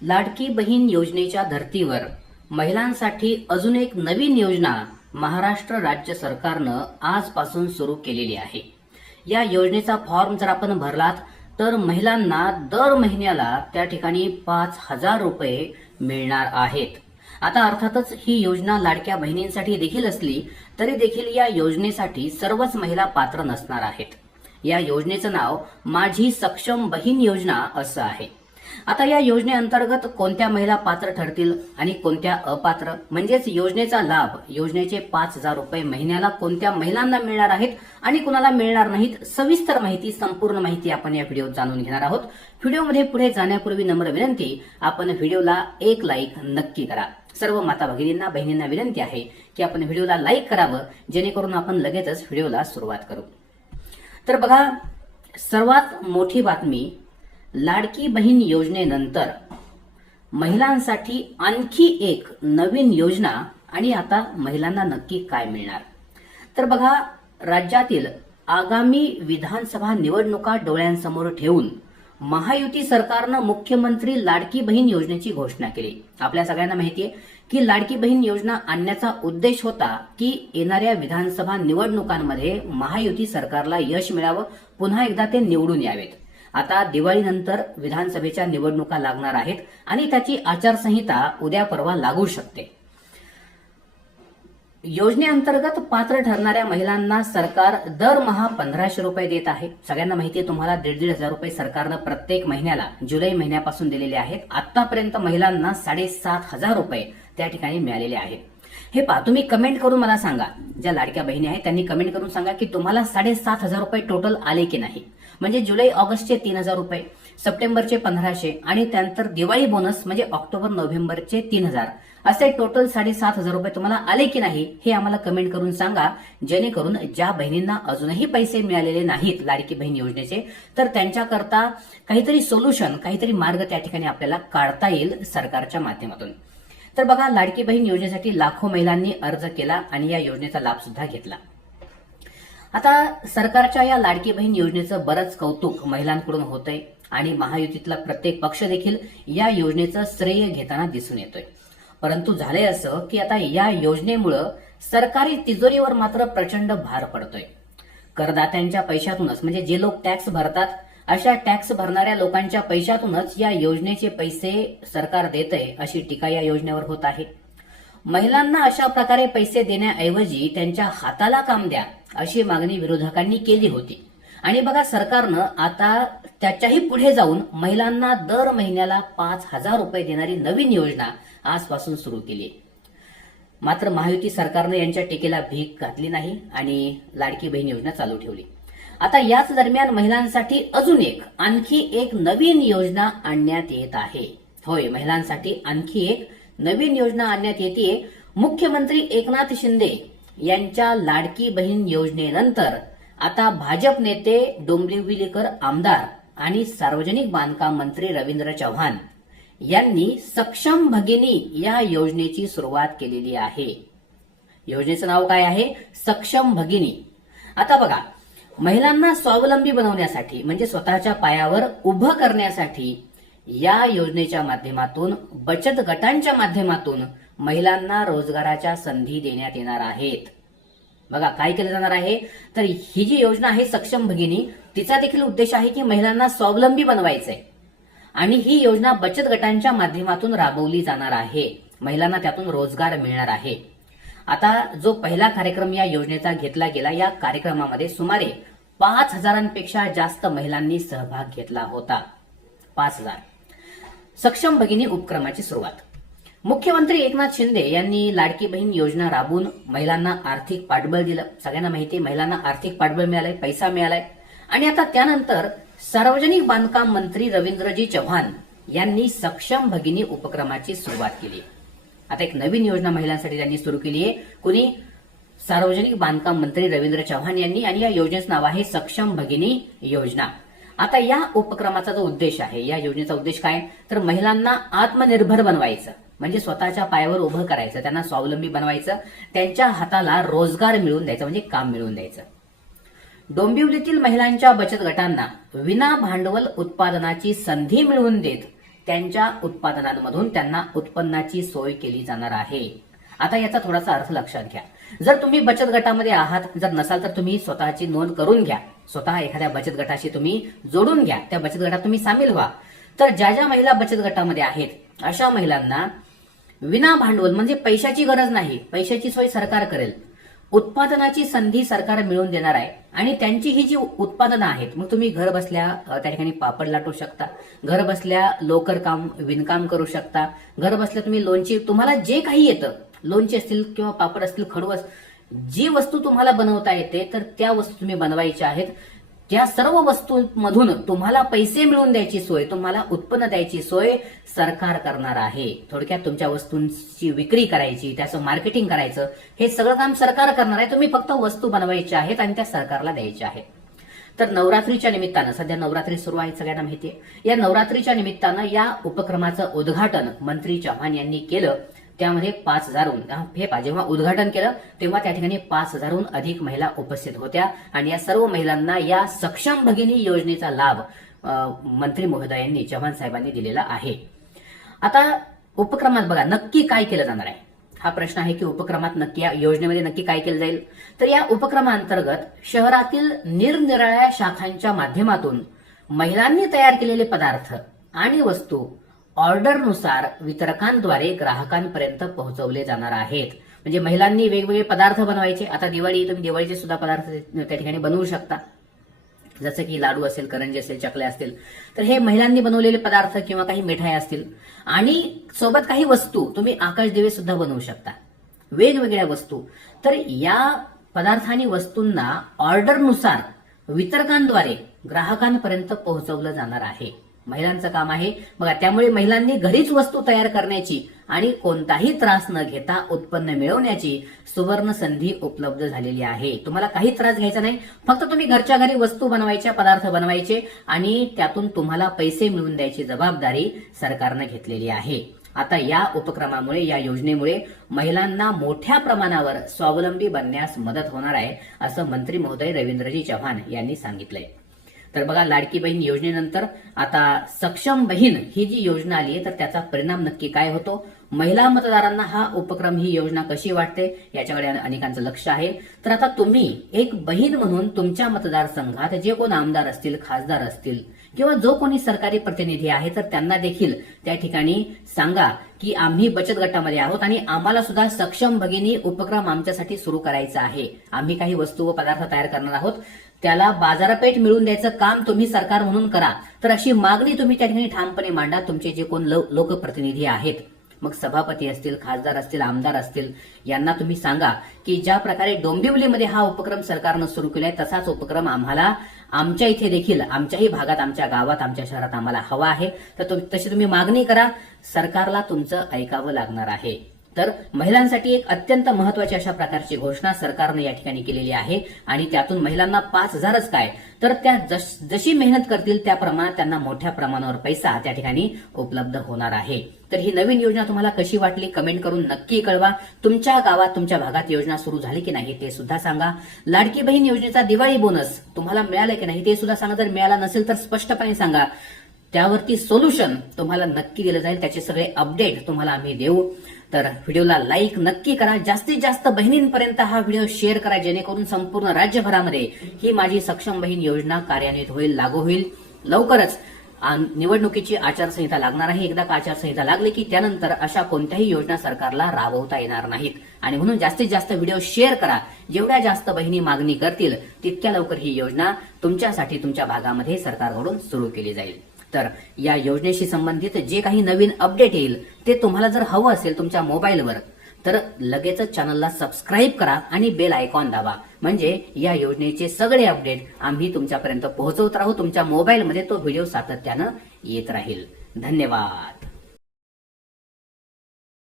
लाडकी बहीण योजनेच्या धर्तीवर महिलांसाठी अजून एक नवीन योजना महाराष्ट्र राज्य सरकारनं आजपासून सुरू केलेली आहे। या योजनेचा फॉर्म जर आपण भरलात तर महिलांना दर महिन्याला त्या ठिकाणी 5,000 रुपये मिळणार आहेत। आता अर्थातच ही योजना लाडक्या बहिणींसाठी देखील असली तरी देखील या योजनेसाठी सर्वच महिला पात्र नसणार आहेत। या योजनेचं नाव माझी सक्षम बहीण योजना असं आहे। आता या योजनेअंतर्गत कोणत्या महिला पात्र ठरतील आणि कोणत्या अपात्र, म्हणजेच योजनेचा लाभ, योजनेचे 5,000 रुपये महिन्याला कोणत्या महिलांना मिळणार आहेत आणि कुणाला मिळणार नाहीत, सविस्तर माहिती, संपूर्ण माहिती आपण या व्हिडिओत जाणून घेणार आहोत। व्हिडिओमध्ये पुढे जाण्यापूर्वी नम्र विनंती, आपण व्हिडिओला एक लाईक नक्की करा। सर्व माता भगिनींना, बहिणींना विनंती आहे की आपण व्हिडिओला लाईक करावं, जेणेकरून आपण लगेचच व्हिडिओला सुरुवात करू। तर बघा, सर्वात मोठी बातमी, लाडकी बहीण योजनेनंतर महिलांसाठी आणखी एक नवीन योजना। आणि आता महिलांना नक्की काय मिळणार? तर बघा, राज्यातील आगामी विधानसभा निवडणुका डोळ्यांसमोर ठेवून महायुती सरकारनं मुख्यमंत्री लाडकी बहीण योजनेची घोषणा केली। आपल्या सगळ्यांना माहिती आहे की लाडकी बहीण योजना आणण्याचा उद्देश होता की येणाऱ्या विधानसभा निवडणुकांमध्ये महायुती सरकारला यश मिळावं, पुन्हा एकदा ते निवडून यावेत। आता दिवाळीनंतर विधानसभेच्या निवडणुका लागणार आहेत आणि त्याची आचारसंहिता उद्या परवा लागू शकते। योजनेअंतर्गत पात्र ठरणाऱ्या महिलांना सरकार दरमहा 1,500 रुपये देत आहे। सगळ्यांना माहिती आहे, तुम्हाला 1,500 रुपये सरकारनं प्रत्येक महिन्याला जुलै महिन्यापासून दिलेले आहेत। आतापर्यंत महिलांना 7,500 रुपये त्या ठिकाणी मिळालेले आहेत। हे पहा, तुम्ही कमेंट करून मला सांगा, ज्या लाडक्या बहिणी आहेत त्यांनी कमेंट करून सांगा की तुम्हाला 7,500 रुपये टोटल आले की नाही। म्हणजे जुलै ऑगस्टचे 3,000 रुपये, सप्टेंबरचे 1,500 आणि त्यानंतर दिवाळी बोनस म्हणजे ऑक्टोबर नोव्हेंबरचे 3,000, असे टोटल 7,500 रुपये तुम्हाला आले की नाही हे आम्हाला कमेंट करून सांगा, जेणेकरून ज्या बहिणींना अजूनही पैसे मिळालेले नाहीत लाडकी बहीण योजनेचे, तर त्यांच्याकरता काहीतरी सोल्युशन, काहीतरी मार्ग त्या ठिकाणी आपल्याला काढता येईल सरकारच्या माध्यमातून। तर बघा, लाडकी बहीण योजनेसाठी लाखो महिलांनी अर्ज केला आणि या योजनेचा लाभ सुद्धा घेतला। आता सरकारच्या या लाडकी बहीण योजनेचं बरंच कौतुक महिलांकडून होतंय आणि महायुतीतला प्रत्येक पक्ष देखील या योजनेचं श्रेय घेताना दिसून येतोय। परंतु झालंय असं की आता या योजनेमुळे सरकारी तिजोरीवर मात्र प्रचंड भार पडतोय। करदात्यांच्या पैशातूनच, म्हणजे जे लोक टॅक्स भरतात अशा टॅक्स भरणाऱ्या लोकांच्या पैशातूनच या योजनेचे पैसे सरकार देतंय, अशी टीका या योजनेवर होत आहे। महिलांना अशा प्रकारे पैसे देण्याऐवजी त्यांच्या हाताला काम द्या, अशी मागणी विरोधकांनी केली होती। आणि बघा, सरकारनं आता त्याच्याही पुढे जाऊन महिलांना दर महिन्याला 5,000 रुपये देणारी नवीन योजना आजपासून सुरू केली। मात्र महायुती सरकारनं यांच्या टीकेला भीक घातली नाही आणि लाडकी बहीण योजना चालू ठेवली। आता याच दरम्यान महिलांसाठी अजून आणखी एक नवीन योजना आणण्यात येत आहे। होय, महिलांसाठी आणखी एक नवीन योजना आणण्यात येते। मुख्यमंत्री एकनाथ शिंदे यांच्या लाडकी बहीण योजनेनंतर आता भाजप नेते, डोंबिवलीकर आमदार आणि सार्वजनिक बांधकाम मंत्री रवींद्र चव्हाण यांनी सक्षम भगिनी या योजनेची सुरुवात केलेली आहे। योजनेचं नाव काय आहे? सक्षम भगिनी। आता बघा, महिलांना स्वावलंबी बनवण्यासाठी, म्हणजे स्वतःच्या पायावर उभं करण्यासाठी या योजनेच्या माध्यमातून, बचत गटांच्या माध्यमातून महिलांना रोजगाराच्या संधी देण्यात येणार आहेत। बघा, काय केलं जाणार आहे? तर ही जी योजना आहे सक्षम भगिनी, तिचा देखील उद्देश आहे की महिलांना स्वावलंबी बनवायचंय आणि ही योजना बचत गटांच्या माध्यमातून राबवली जाणार आहे। महिलांना त्यातून रोजगार मिळणार आहे। आता जो पहिला कार्यक्रम या योजनेचा घेतला गेला, या कार्यक्रमामध्ये सुमारे 5,000पेक्षा जास्त महिलांनी सहभाग घेतला होता। 5,000। सक्षम भगिनी उपक्रमाची सुरुवात। मुख्यमंत्री एकनाथ शिंदे यांनी लाडकी बहीण योजना राबवून महिलांना आर्थिक पाठबळ दिलं। सगळ्यांना माहिती आहे, महिलांना आर्थिक पाठबळ मिळालंय, पैसा मिळालाय। आणि आता त्यानंतर सार्वजनिक बांधकाम मंत्री रवींद्रजी चव्हाण यांनी सक्षम भगिनी उपक्रमाची सुरुवात केली। आता एक नवीन योजना महिलांसाठी त्यांनी सुरू केली आहे। कुणी? सार्वजनिक बांधकाम मंत्री रवींद्र चव्हाण यांनी, आणि या योजनेचं नाव आहे सक्षम भगिनी योजना। आता या उपक्रमाचा जो उद्देश आहे, या योजनेचा उद्देश काय? तर महिलांना आत्मनिर्भर बनवायचं, म्हणजे स्वतःच्या पायावर उभं करायचं, त्यांना स्वावलंबी बनवायचं, त्यांच्या हाताला रोजगार मिळवून द्यायचा, म्हणजे काम मिळवून द्यायचं। डोंबिवलीतील महिलांच्या बचत गटांना विना भांडवल उत्पादनाची संधी मिळवून देत त्यांच्या उत्पादनांमधून त्यांना उत्पन्नाची सोय केली जाणार आहे. आता याचा थोडासा अर्थ लक्षात घ्या. जर तुम्ही बचत गटामध्ये आहात, जर नसाल तर तुम्ही स्वतःची नोंद करून घ्या. स्वतः एखाद्या बचत गटाशी तुम्ही जोडून घ्या, त्या बचत गटात तुम्ही सामील व्हा. तर ज्या ज्या महिला बचत गटामध्ये आहेत अशा महिलांना विना भांडवल म्हणजे पैशाची गरज नाही, पैशाची सोय सरकार करेल. उत्पादनाची संधी सरकार मिळवून देणार आहे आणि त्यांची ही जी उत्पादनं आहेत, मग तुम्ही घर बसल्या त्या ठिकाणी पापड लाटू शकता, घर बसल्या लोकर काम विणकाम करू शकता, घर बसल्या तुम्ही लोणची, तुम्हाला जे काही येतं, लोणची असतील किंवा पापड असतील, खडवस, जी वस्तू तुम्हाला बनवता येते तर त्या वस्तू तुम्ही बनवायच्या आहेत. त्या सर्व वस्तूंमधून तुम्हाला पैसे मिळवून द्यायची सोय, तुम्हाला उत्पन्न द्यायची सोय सरकार करणार आहे. थोडक्यात तुमच्या वस्तूंची विक्री करायची, त्याचं मार्केटिंग करायचं, हे सगळं काम सरकार करणार आहे. तुम्ही फक्त वस्तू बनवायच्या आहेत आणि त्या सरकारला द्यायच्या आहेत. तर नवरात्रीच्या निमित्तानं, सध्या नवरात्री सुरू आहे सगळ्यांना माहितीये, या नवरात्रीच्या निमित्तानं या उपक्रमाचं उद्घाटन मंत्री चव्हाण यांनी केलं. त्यामध्ये 5,000हून जेव्हा उद्घाटन केलं तेव्हा त्या ठिकाणी 5,000हून अधिक महिला उपस्थित होत्या आणि या सर्व महिलांना या सक्षम भगिनी योजनेचा लाभ मंत्री महोदयांनी, चव्हाण साहेबांनी दिलेला आहे. आता उपक्रमात बघा नक्की काय केलं जाणार आहे, हा प्रश्न आहे की उपक्रमात नक्की, या योजनेमध्ये नक्की काय केलं जाईल. तर या उपक्रमाअंतर्गत शहरातील निरनिराळ्या शाखांच्या माध्यमातून महिलांनी तयार केलेले पदार्थ आणि वस्तू ऑर्डरनुसार वितरकांद्वारे ग्राहकांपर्यंत पोहोचवले जाणार आहेत. म्हणजे महिलांनी वेगवेगळे पदार्थ बनवायचे. आता दिवाळी, तुम्ही दिवाळीचे सुद्धा पदार्थ त्या ठिकाणी बनवू शकता, जसं की लाडू असेल, करंजी असेल, चकल्या असतील. तर हे महिलांनी बनवलेले पदार्थ किंवा काही मिठाई असतील आणि सोबत काही वस्तू, तुम्ही आकाश दिवे सुद्धा बनवू शकता, वेगवेगळ्या वस्तू. तर या पदार्थ आणि वस्तूंना ऑर्डरनुसार वितरकांद्वारे ग्राहकांपर्यंत पोहोचवलं जाणार आहे. महिलांचं काम आहे बघा. त्यामुळे महिलांनी घरीच वस्तू तयार करण्याची आणि कोणताही त्रास न घेता उत्पन्न मिळवण्याची सुवर्ण संधी उपलब्ध झालेली आहे. तुम्हाला काही त्रास घ्यायचा नाही, फक्त तुम्ही घरच्या घरी वस्तू बनवायच्या, पदार्थ बनवायचे आणि त्यातून तुम्हाला पैसे मिळवून द्यायची जबाबदारी सरकारनं घेतलेली आहे. आता या उपक्रमामुळे, या योजनेमुळे महिलांना मोठ्या प्रमाणावर स्वावलंबी बनण्यास मदत होणार आहे, असं मंत्री महोदय रवींद्रजी चव्हाण यांनी सांगितलंय. तर बघा, लाडकी बहीण योजनेनंतर आता सक्षम बहीण ही जी योजना आली आहे तर त्याचा परिणाम नक्की काय होतो, महिला मतदारांना हा उपक्रम, ही योजना कशी वाटते, याच्याकडे अनेकांचं लक्ष आहे. तर आता तुम्ही एक बहीण म्हणून तुमच्या मतदारसंघात जे कोण आमदार असतील, खासदार असतील किंवा जो कोणी सरकारी प्रतिनिधी आहे तर त्यांना देखील त्या ठिकाणी सांगा की आम्ही बचत गटामध्ये आहोत आणि आम्हाला सुद्धा सक्षम भगिनी उपक्रम आमच्यासाठी सुरू करायचा आहे. आम्ही काही वस्तू व पदार्थ तयार करणार आहोत, त्याला बाजारपेठ मिळवून द्यायचं काम तुम्ही सरकार म्हणून करा. तर अशी मागणी तुम्ही त्या ठिकाणी ठामपणे मांडा. तुमचे जे कोण लोकप्रतिनिधी आहेत, मग सभापती असतील, खासदार असतील, आमदार असतील, यांना तुम्ही सांगा की ज्या प्रकारे डोंबिवलीमध्ये हा उपक्रम सरकारनं सुरू केलाय तसाच उपक्रम आम्हाला आमच्या इथे देखील, आमच्याही भागात, आमच्या गावात, आमच्या शहरात आम्हाला हवा आहे. तर तशी तुम्ही मागणी करा, सरकारला तुमचं ऐकावं लागणार आहे. तर महिलांसाठी एक अत्यंत महत्वाची अशा प्रकारची घोषणा सरकारने या ठिकाणी केलेली आहे आणि त्यातून महिलांना 5,000च काय, तर त्या जशी मेहनत करतील त्या प्रमाणात त्यांना मोठ्या प्रमाणावर पैसा त्या ठिकाणी उपलब्ध होणार आहे. तर ही नवीन योजना तुम्हाला कशी वाटली कमेंट करून नक्की कळवा. तुमच्या गावात, तुमच्या भागात योजना सुरू झाली की नाही ते सुद्धा सांगा. लाडकी बहीण योजनेचा दिवाळी बोनस तुम्हाला मिळाला की नाही ते सुद्धा सांगा. जर मिळाला नसेल तर स्पष्टपणे सांगा. त्यावरती सोल्युशन तुम्हाला नक्की दिलं जाईल, त्याचे सगळे अपडेट तुम्हाला आम्ही देऊ. तर व्हिडिओला लाईक नक्की करा, जास्तीत जास्त बहिणींपर्यंत हा व्हिडिओ शेअर करा, जेणेकरून संपूर्ण राज्यभरामध्ये ही माझी सक्षम बहीण योजना कार्यान्वित होईल, लागू होईल. लवकरच निवडणुकीची आचारसंहिता लागणार आहे. एकदा का आचारसंहिता लागली की त्यानंतर अशा कोणत्याही योजना सरकारला राबवता येणार नाहीत आणि म्हणून जास्तीत जास्त व्हिडिओ शेअर करा. जेवढ्या जास्त बहिणी मागणी करतील तितक्या लवकर ही योजना तुमच्यासाठी, तुमच्या भागामध्ये सरकारकडून सुरू केली जाईल. तर या योजनेशी संबंधित जे काही नवीन अपडेट येईल ते तुम्हाला जर हवं असेल तुमच्या मोबाईलवर, तर लगेचच चॅनलला सबस्क्राईब करा आणि बेल आयकॉन दाबा. म्हणजे या योजनेचे सगळे अपडेट आम्ही तुमच्यापर्यंत पोहोचवत राहू. तुमच्या मोबाईलमध्ये तो व्हिडिओ सातत्यानं येत राहील. धन्यवाद.